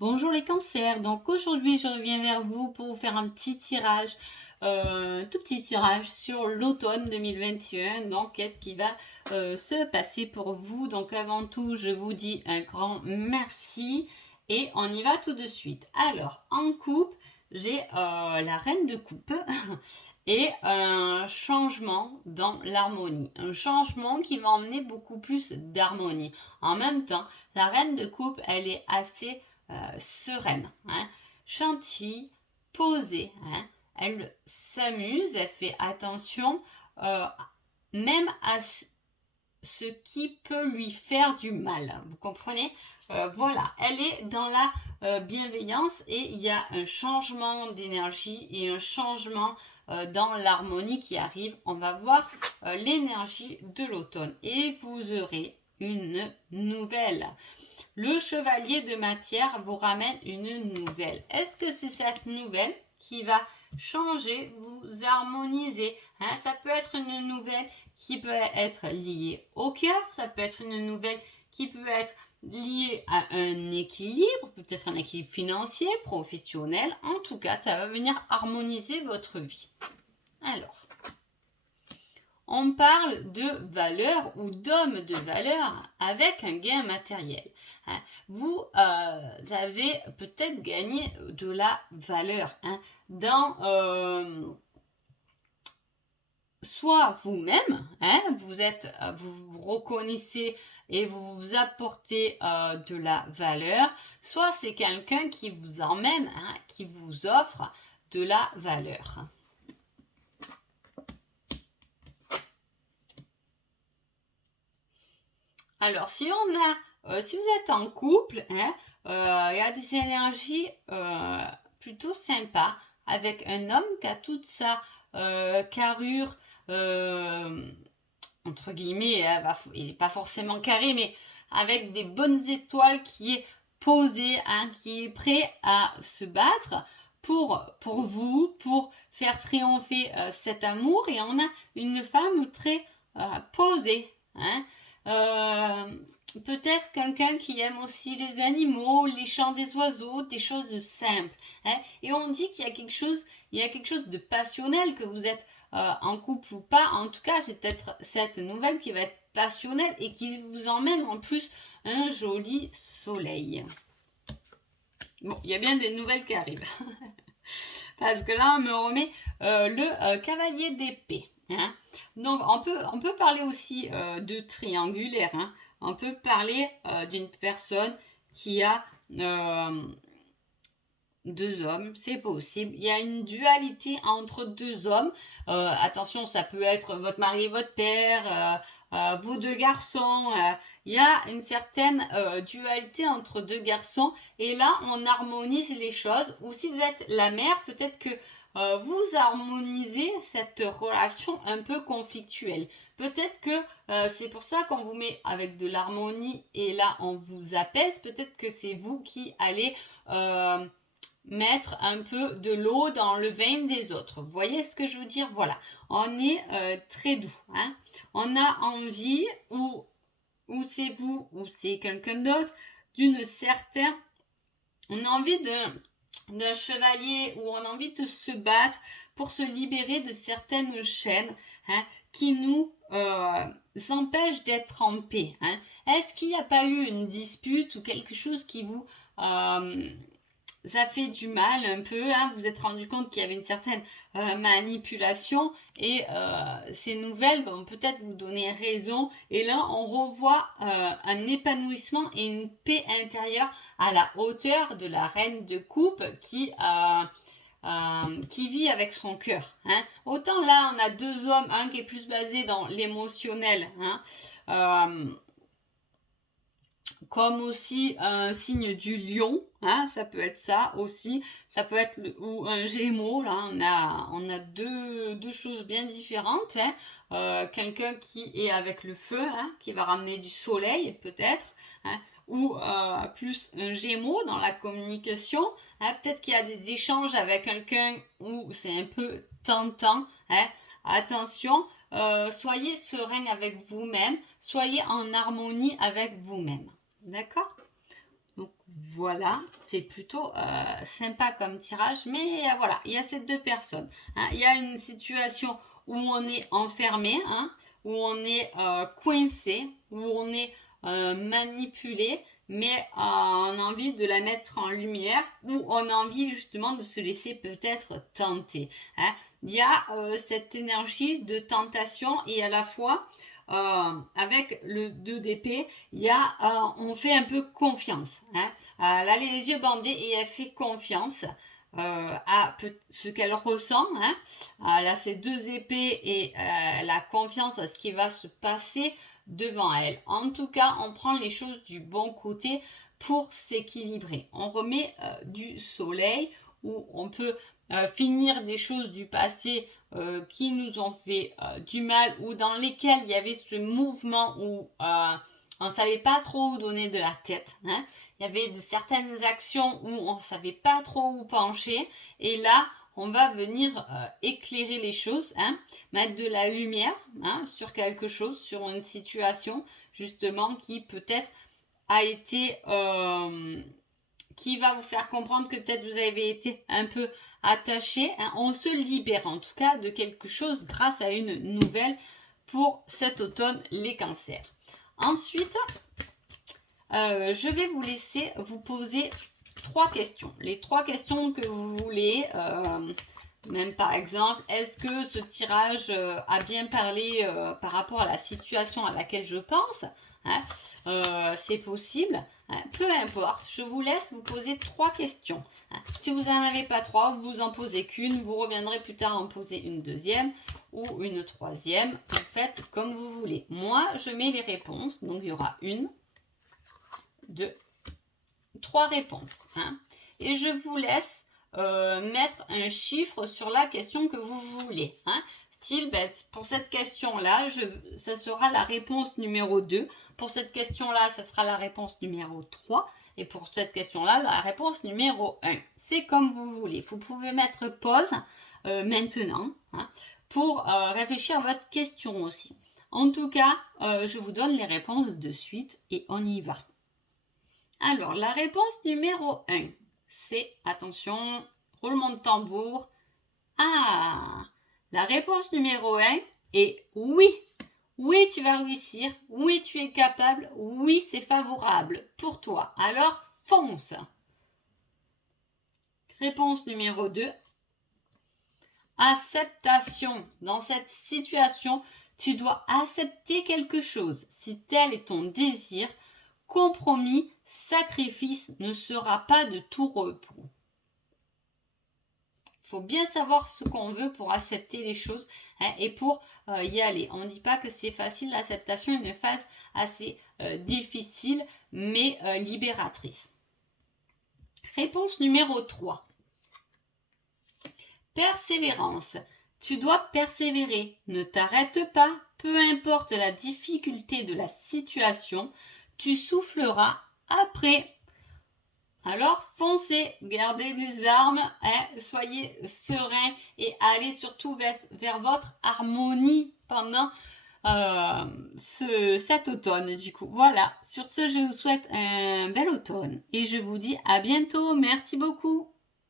Bonjour les cancers, donc aujourd'hui je reviens vers vous pour vous faire un petit tirage, tout petit tirage sur l'automne 2021. Donc qu'est-ce qui va se passer pour vous? Donc avant tout je vous dis un grand merci et on y va tout de suite. Alors en coupe, j'ai la reine de coupe et un changement dans l'harmonie. Un changement qui va emmener beaucoup plus d'harmonie. En même temps, la reine de coupe, elle est assez sereine, hein, gentille, posée. Hein. Elle s'amuse, elle fait attention euh, même à ce qui peut lui faire du mal. Vous comprenez? Voilà, elle est dans la bienveillance et il y a un changement d'énergie et un changement dans l'harmonie qui arrive. On va voir l'énergie de l'automne et vous aurez une nouvelle. Le chevalier de matière vous ramène une nouvelle. Est-ce que c'est cette nouvelle qui va changer, vous harmoniser? Ça peut être une nouvelle qui peut être liée au cœur, ça peut être une nouvelle qui peut être liée à un équilibre, peut-être un équilibre financier, professionnel. En tout cas, ça va venir harmoniser votre vie. Alors, on parle de valeur ou d'homme de valeur avec un gain matériel. Vous avez peut-être gagné de la valeur dans soit vous-même, vous reconnaissez et vous vous apportez de la valeur, soit c'est quelqu'un qui vous emmène, qui vous offre de la valeur. Alors, si vous êtes en couple, il y a des énergies plutôt sympas avec un homme qui a toute sa carrure, entre guillemets, il n'est pas forcément carré, mais avec des bonnes étoiles, qui est posé, qui est prêt à se battre pour vous, pour faire triompher cet amour. Et on a une femme très posée. Peut-être quelqu'un qui aime aussi les animaux, les chants des oiseaux, des choses simples. Et on dit qu'il y a quelque chose de passionnel, que vous êtes en couple ou pas. En tout cas, c'est peut-être cette nouvelle qui va être passionnelle et qui vous emmène en plus un joli soleil. Bon, il y a bien des nouvelles qui arrivent. Parce que là, on me remet le cavalier d'épée. Donc, on peut parler aussi de triangulaire. On peut parler d'une personne qui a deux hommes, c'est possible. Il y a une dualité entre deux hommes. Attention, ça peut être votre mari et votre père, vous deux garçons. Il y a une certaine dualité entre deux garçons. Et là, on harmonise les choses. Ou si vous êtes la mère, peut-être que vous harmonisez cette relation un peu conflictuelle. Peut-être que c'est pour ça qu'on vous met avec de l'harmonie et là, on vous apaise. Peut-être que c'est vous qui allez mettre un peu de l'eau dans le vin des autres. Vous voyez ce que je veux dire? Voilà, on est très doux. On a envie, ou c'est vous, ou c'est quelqu'un d'autre, d'une certaine... On a envie d'un chevalier, ou on a envie de se battre pour se libérer de certaines chaînes qui nous empêchent d'être en paix. Est-ce qu'il n'y a pas eu une dispute ou quelque chose qui vous... ça fait du mal un peu, vous vous êtes rendu compte qu'il y avait une certaine manipulation et ces nouvelles vont peut-être vous donner raison et là on revoit un épanouissement et une paix intérieure à la hauteur de la reine de coupe qui vit avec son cœur. Autant là on a deux hommes, un qui est plus basé dans l'émotionnel, comme aussi un signe du lion, ça peut être ça aussi, ça peut être ou un gémeau, là on a deux choses bien différentes, quelqu'un qui est avec le feu, qui va ramener du soleil peut-être, ou plus un gémeau dans la communication, peut-être qu'il y a des échanges avec quelqu'un où c'est un peu tentant, attention, soyez serein avec vous-même, soyez en harmonie avec vous-même. D'accord? Donc voilà, c'est plutôt sympa comme tirage, mais voilà, il y a ces deux personnes. Hein. Il y a une situation où on est enfermé, hein, où on est coincé, où on est manipulé, mais on a envie de la mettre en lumière, ou on a envie justement de se laisser peut-être tenter. Hein. Il y a cette énergie de tentation et à la fois avec le 2 d'épée, il y a, on fait un peu confiance. Hein. Elle a les yeux bandés et elle fait confiance à ce qu'elle ressent. Hein. Elle a ses 2 épées et elle a confiance à ce qui va se passer devant elle. En tout cas, on prend les choses du bon côté pour s'équilibrer. On remet du soleil où on peut finir des choses du passé qui nous ont fait du mal ou dans lesquels il y avait ce mouvement où on ne savait pas trop où donner de la tête. Hein. Il y avait certaines actions où on ne savait pas trop où pencher et là on va venir éclairer les choses, hein, mettre de la lumière hein, sur quelque chose, sur une situation justement qui peut-être a été qui va vous faire comprendre que peut-être vous avez été un peu attaché. Hein. On se libère en tout cas de quelque chose grâce à une nouvelle pour cet automne, les cancers. Ensuite, je vais vous laisser vous poser 3 questions. Les 3 questions que vous voulez. Même par exemple, est-ce que ce tirage a bien parlé par rapport à la situation à laquelle je pense hein, c'est possible. Hein, peu importe, je vous laisse vous poser 3 questions. Hein. Si vous n'en avez pas 3, vous en posez qu'une. Vous reviendrez plus tard en poser une deuxième ou une troisième. Vous faites comme vous voulez. Moi, je mets les réponses. Donc, il y aura 1, 2, 3 réponses. Hein. Et je vous laisse mettre un chiffre sur la question que vous voulez. Hein. Style, ben, pour cette question-là, ça sera la réponse numéro 2. Pour cette question-là, ça sera la réponse numéro 3. Et pour cette question-là, la réponse numéro 1. C'est comme vous voulez. Vous pouvez mettre pause maintenant hein, pour réfléchir à votre question aussi. En tout cas, je vous donne les réponses de suite et on y va. Alors, la réponse numéro 1, c'est, attention, roulement de tambour. Ah, la réponse numéro 1 est oui. Oui, tu vas réussir. Oui, tu es capable. Oui, c'est favorable pour toi. Alors, fonce. Réponse numéro 2. Acceptation. Dans cette situation, tu dois accepter quelque chose. Si tel est ton désir, compromis, sacrifice ne sera pas de tout repos. Il faut bien savoir ce qu'on veut pour accepter les choses hein, et pour y aller. On ne dit pas que c'est facile, l'acceptation est une phase assez difficile mais libératrice. Réponse numéro 3. Persévérance. Tu dois persévérer. Ne t'arrête pas. Peu importe la difficulté de la situation, tu souffleras après. Alors foncez, gardez les armes, hein, soyez serein et allez surtout vers votre harmonie pendant cet automne du coup. Voilà, sur ce je vous souhaite un bel automne et je vous dis à bientôt, merci beaucoup.